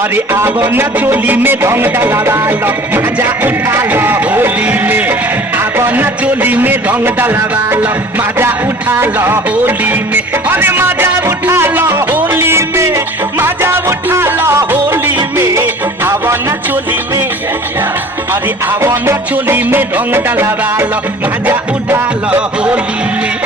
अरे आवो न चोली में रंग डलवा लो, मजा उठा लो होली में। आवो न चोली में रंग डलवा लो, मजा उठा लो होली में। अरे मजा उठा लो होली में, मजा उठा लो होली में। आवो न चोली में, अरे आवो न चोली में रंग डलवा लो, मजा उठा लो होली में।